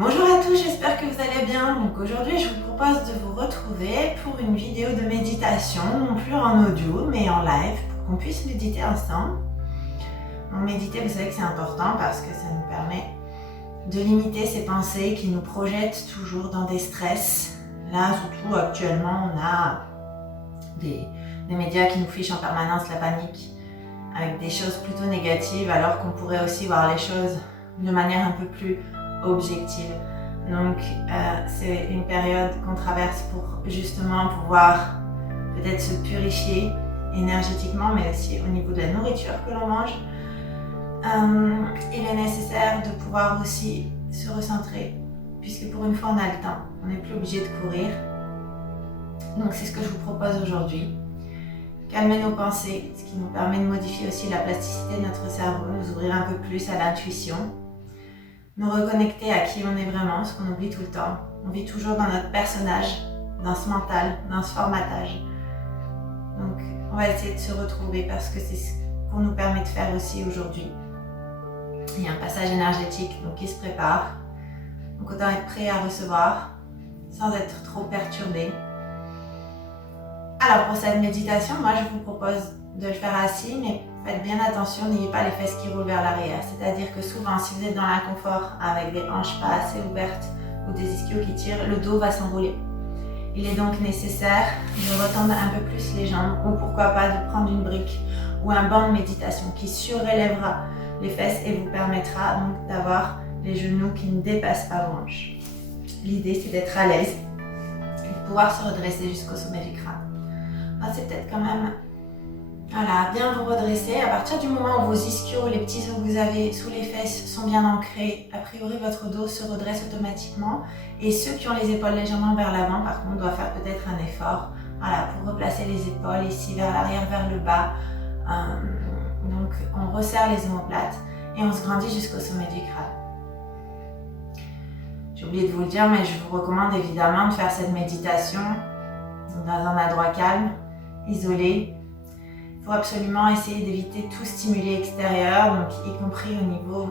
Bonjour à tous, j'espère que vous allez bien. Donc aujourd'hui, je vous propose de vous retrouver pour une vidéo de méditation, non plus en audio, mais en live, pour qu'on puisse méditer ensemble. Donc méditer, vous savez que c'est important parce que ça nous permet de limiter ces pensées qui nous projettent toujours dans des stress. Là, surtout actuellement, on a des médias qui nous fichent en permanence la panique avec des choses plutôt négatives, alors qu'on pourrait aussi voir les choses de manière un peu plus objective. Donc c'est une période qu'on traverse pour justement pouvoir peut-être se purifier énergétiquement, mais aussi au niveau de la nourriture que l'on mange. Il est nécessaire de pouvoir aussi se recentrer, puisque pour une fois on a le temps, on n'est plus obligé de courir. Donc c'est ce que je vous propose aujourd'hui. Calmer nos pensées, ce qui nous permet de modifier aussi la plasticité de notre cerveau, nous ouvrir un peu plus à l'intuition, nous reconnecter à qui on est vraiment, ce qu'on oublie tout le temps. On vit toujours dans notre personnage, dans ce mental, dans ce formatage. Donc on va essayer de se retrouver parce que c'est ce qu'on nous permet de faire aussi aujourd'hui. Il y a un passage énergétique donc, qui se prépare. Donc autant être prêt à recevoir sans être trop perturbé. Alors pour cette méditation, moi je vous propose de le faire assis, mais faites bien attention, n'ayez pas les fesses qui roulent vers l'arrière. C'est-à-dire que souvent, si vous êtes dans l'inconfort avec des hanches pas assez ouvertes ou des ischios qui tirent, le dos va s'enrouler. Il est donc nécessaire de retendre un peu plus les jambes ou pourquoi pas de prendre une brique ou un banc de méditation qui surélèvera les fesses et vous permettra donc d'avoir les genoux qui ne dépassent pas vos hanches. L'idée c'est d'être à l'aise et de pouvoir se redresser jusqu'au sommet du crâne. Alors, c'est peut-être quand même bien vous redresser. À partir du moment où vos ischios, les petits os que vous avez sous les fesses sont bien ancrés, a priori votre dos se redresse automatiquement. Et ceux qui ont les épaules légèrement vers l'avant, par contre, doivent faire peut-être un effort pour replacer les épaules ici vers l'arrière, vers le bas. Donc on resserre les omoplates et on se grandit jusqu'au sommet du crâne. J'ai oublié de vous le dire, mais je vous recommande évidemment de faire cette méditation dans un endroit calme, isolé. Il faut absolument essayer d'éviter tout stimuli extérieur, donc y compris au niveau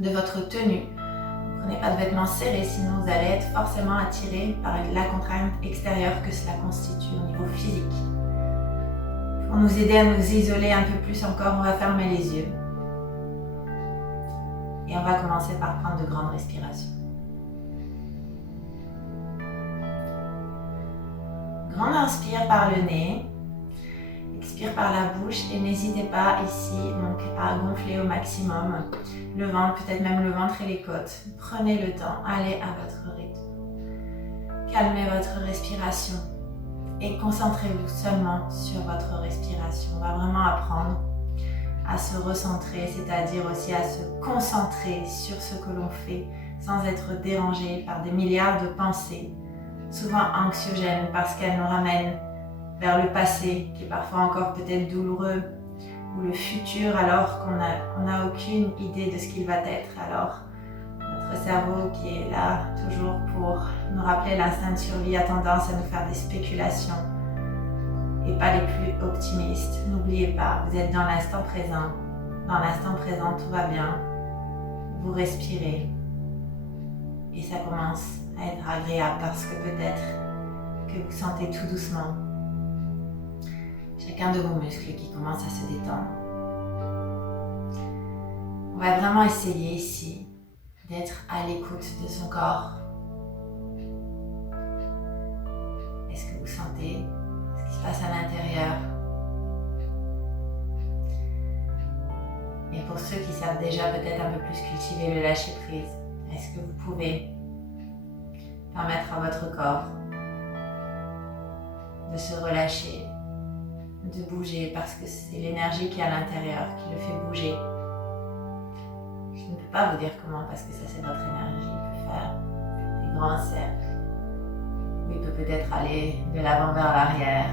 de votre tenue. Ne prenez pas de vêtements serrés, sinon vous allez être forcément attiré par la contrainte extérieure que cela constitue au niveau physique. Pour nous aider à nous isoler un peu plus encore, on va fermer les yeux. Et on va commencer par prendre de grandes respirations. Grande inspire par le nez. Expire par la bouche et n'hésitez pas ici donc à gonfler au maximum le ventre, peut-être même le ventre et les côtes. Prenez le temps, allez à votre rythme. Calmez votre respiration et concentrez-vous seulement sur votre respiration. On va vraiment apprendre à se recentrer, c'est-à-dire aussi à se concentrer sur ce que l'on fait sans être dérangé par des milliards de pensées, souvent anxiogènes parce qu'elles nous ramènent vers le passé, qui est parfois encore peut-être douloureux, ou le futur alors qu'on n'a aucune idée de ce qu'il va être. Alors, notre cerveau qui est là toujours pour nous rappeler l'instinct de survie a tendance à nous faire des spéculations et pas les plus optimistes. N'oubliez pas, vous êtes dans l'instant présent. Dans l'instant présent, tout va bien. Vous respirez et ça commence à être agréable parce que peut-être que vous sentez tout doucement chacun de vos muscles qui commence à se détendre. On va vraiment essayer ici d'être à l'écoute de son corps. Est-ce que vous sentez ce qui se passe à l'intérieur? Et pour ceux qui savent déjà peut-être un peu plus cultiver le lâcher prise, est-ce que vous pouvez permettre à votre corps de se relâcher, de bouger parce que c'est l'énergie qui est à l'intérieur qui le fait bouger. Je ne peux pas vous dire comment parce que ça c'est votre énergie. Il peut faire des grands cercles ou il peut peut-être aller de l'avant vers l'arrière.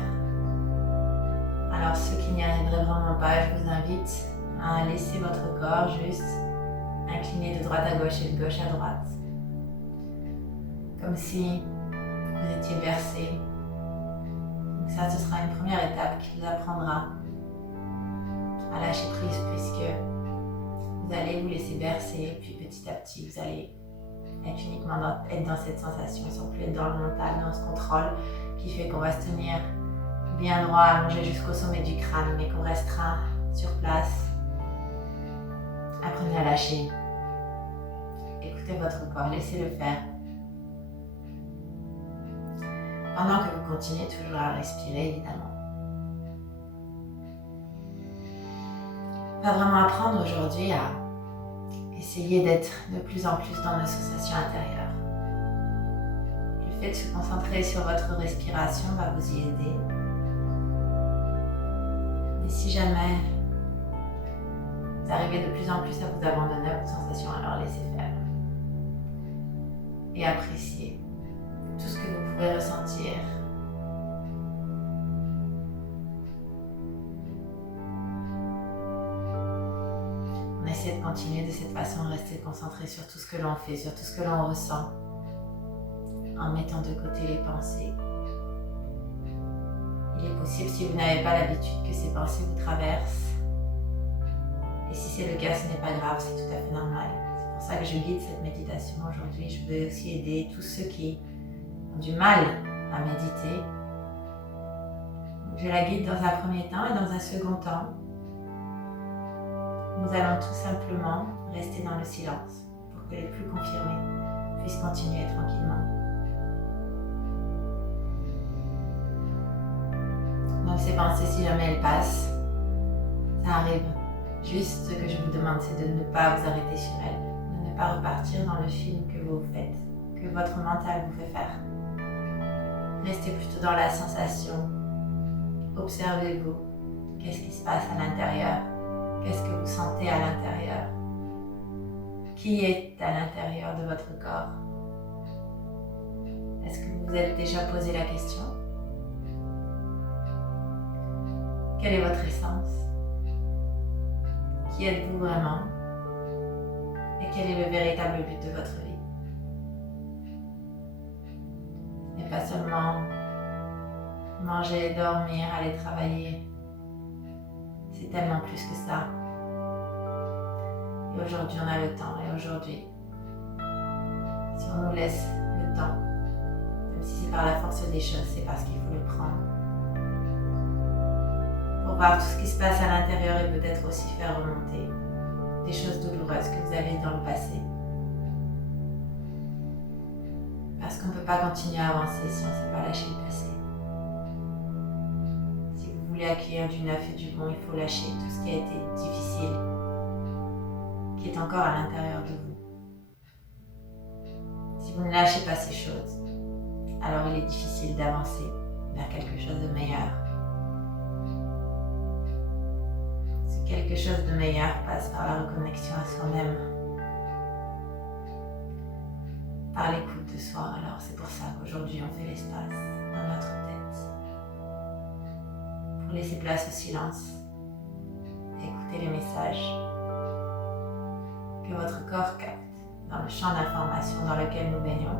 Alors ceux qui n'y arriveraient vraiment pas, je vous invite à laisser votre corps juste incliner de droite à gauche et de gauche à droite. Comme si vous étiez bercé. Donc ça, ce sera une première étape qui vous apprendra à lâcher prise puisque vous allez vous laisser bercer, puis petit à petit, vous allez être dans cette sensation, sans plus être dans le mental, dans ce contrôle qui fait qu'on va se tenir bien droit, allongé jusqu'au sommet du crâne, mais qu'on restera sur place. Apprenez à lâcher. Écoutez votre corps, laissez-le faire. Pendant que vous continuez toujours à respirer, évidemment. On va vraiment apprendre aujourd'hui à essayer d'être de plus en plus dans nos sensations intérieures. Le fait de se concentrer sur votre respiration va vous y aider. Mais si jamais vous arrivez de plus en plus à vous abandonner à vos sensations, alors laissez faire. Et appréciez tout ce que vous pouvez ressentir. On essaie de continuer de cette façon, rester concentré sur tout ce que l'on fait, sur tout ce que l'on ressent, en mettant de côté les pensées. Il est possible, si vous n'avez pas l'habitude, que ces pensées vous traversent. Et si c'est le cas, ce n'est pas grave, c'est tout à fait normal. C'est pour ça que je guide cette méditation aujourd'hui. Je veux aussi aider tous ceux qui ont du mal à méditer. Donc, je la guide dans un premier temps et dans un second temps. Nous allons tout simplement rester dans le silence pour que les plus confirmés puissent continuer tranquillement. Donc ces pensées, si jamais elles passent, ça arrive. Juste ce que je vous demande, c'est de ne pas vous arrêter sur elles, de ne pas repartir dans le film que vous faites, que votre mental vous fait faire. Restez plutôt dans la sensation. Observez-vous. Qu'est-ce qui se passe à l'intérieur? Qu'est-ce que vous sentez à l'intérieur? Qui est à l'intérieur de votre corps? Est-ce que vous vous êtes déjà posé la question? Quelle est votre essence? Qui êtes-vous vraiment? Et quel est le véritable but de votre vie? Ce n'est pas seulement manger, dormir, aller travailler. C'est tellement plus que ça. Et aujourd'hui, on a le temps. Et aujourd'hui, si on nous laisse le temps, même si c'est par la force des choses, c'est parce qu'il faut le prendre. Pour voir tout ce qui se passe à l'intérieur et peut-être aussi faire remonter des choses douloureuses que vous avez dans le passé. Parce qu'on ne peut pas continuer à avancer si on ne sait pas lâcher le passé. Si vous voulez accueillir du neuf et du bon, il faut lâcher tout ce qui a été difficile, qui est encore à l'intérieur de vous. Si vous ne lâchez pas ces choses, alors il est difficile d'avancer vers quelque chose de meilleur. Si quelque chose de meilleur passe par la reconnexion à soi-même, par l'écoute de soi, alors c'est pour ça qu'aujourd'hui on fait l'espace dans notre tête. Pour laisser place au silence et écouter les messages que votre corps capte dans le champ d'information dans lequel nous baignons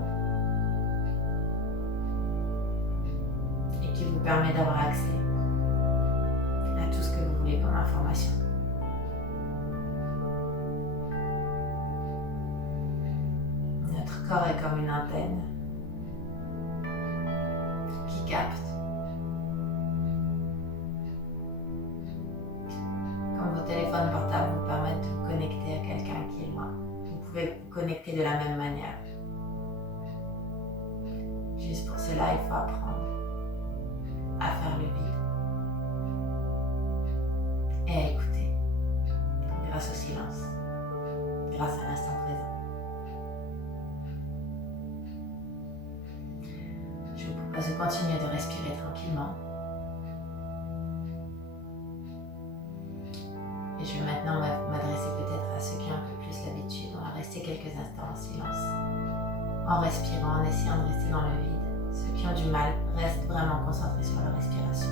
et qui vous permet d'avoir accès à tout ce que vous voulez comme information. Notre corps est comme une antenne qui capte. Comme vos téléphones portables vous permettent de vous connecter à quelqu'un qui est loin. Vous pouvez vous connecter de la même manière. Juste pour cela, il faut apprendre à faire le vide et à écouter grâce au silence, grâce à l'instant présent. Je vous propose de continuer de respirer tranquillement. Et je vais maintenant m'adresser peut-être à ceux qui ont un peu plus l'habitude. On va rester quelques instants en silence, en respirant, en essayant de rester dans le vide. Ceux qui ont du mal restent vraiment concentrés sur leur respiration.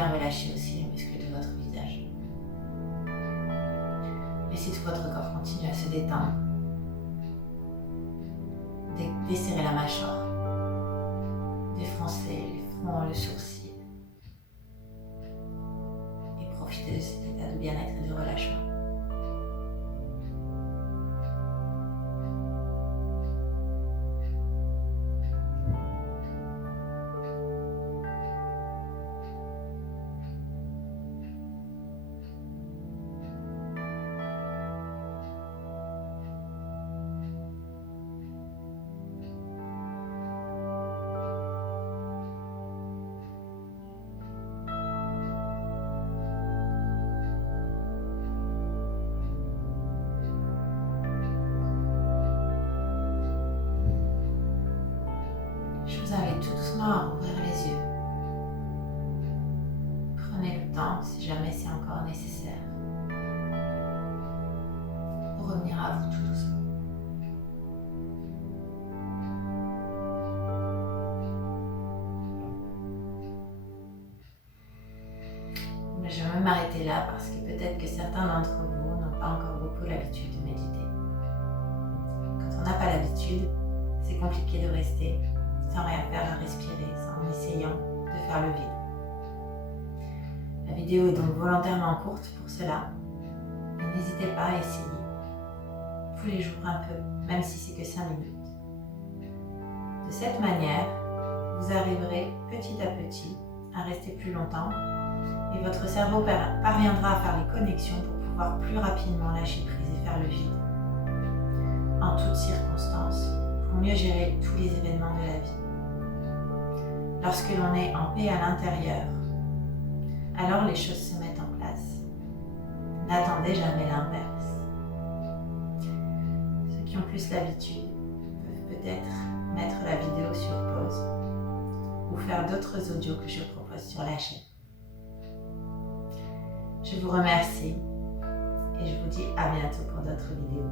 bien relâcher aussi les muscles de votre visage. Laissez tout votre corps continuer à se détendre. Desserrez la mâchoire. Défroncez les fronts, le sourcil. Et profitez de cet état de bien-être et de relâchement. Je vous invite tout doucement à rouvrir les yeux. Prenez le temps, si jamais c'est encore nécessaire, pour revenir à vous tout doucement. Mais je vais même m'arrêter là parce que peut-être que certains d'entre vous n'ont pas encore beaucoup l'habitude de méditer. Quand on n'a pas l'habitude, c'est compliqué de rester sans rien faire, à respirer, en essayant de faire le vide. La vidéo est donc volontairement courte pour cela, mais n'hésitez pas à essayer tous les jours un peu, même si c'est que 5 minutes. De cette manière, vous arriverez petit à petit à rester plus longtemps et votre cerveau parviendra à faire les connexions pour pouvoir plus rapidement lâcher prise et faire le vide. En toutes circonstances, pour mieux gérer tous les événements de la vie. Lorsque l'on est en paix à l'intérieur, alors les choses se mettent en place. N'attendez jamais l'inverse. Ceux qui ont plus l'habitude peuvent peut-être mettre la vidéo sur pause ou faire d'autres audios que je propose sur la chaîne. Je vous remercie et je vous dis à bientôt pour d'autres vidéos.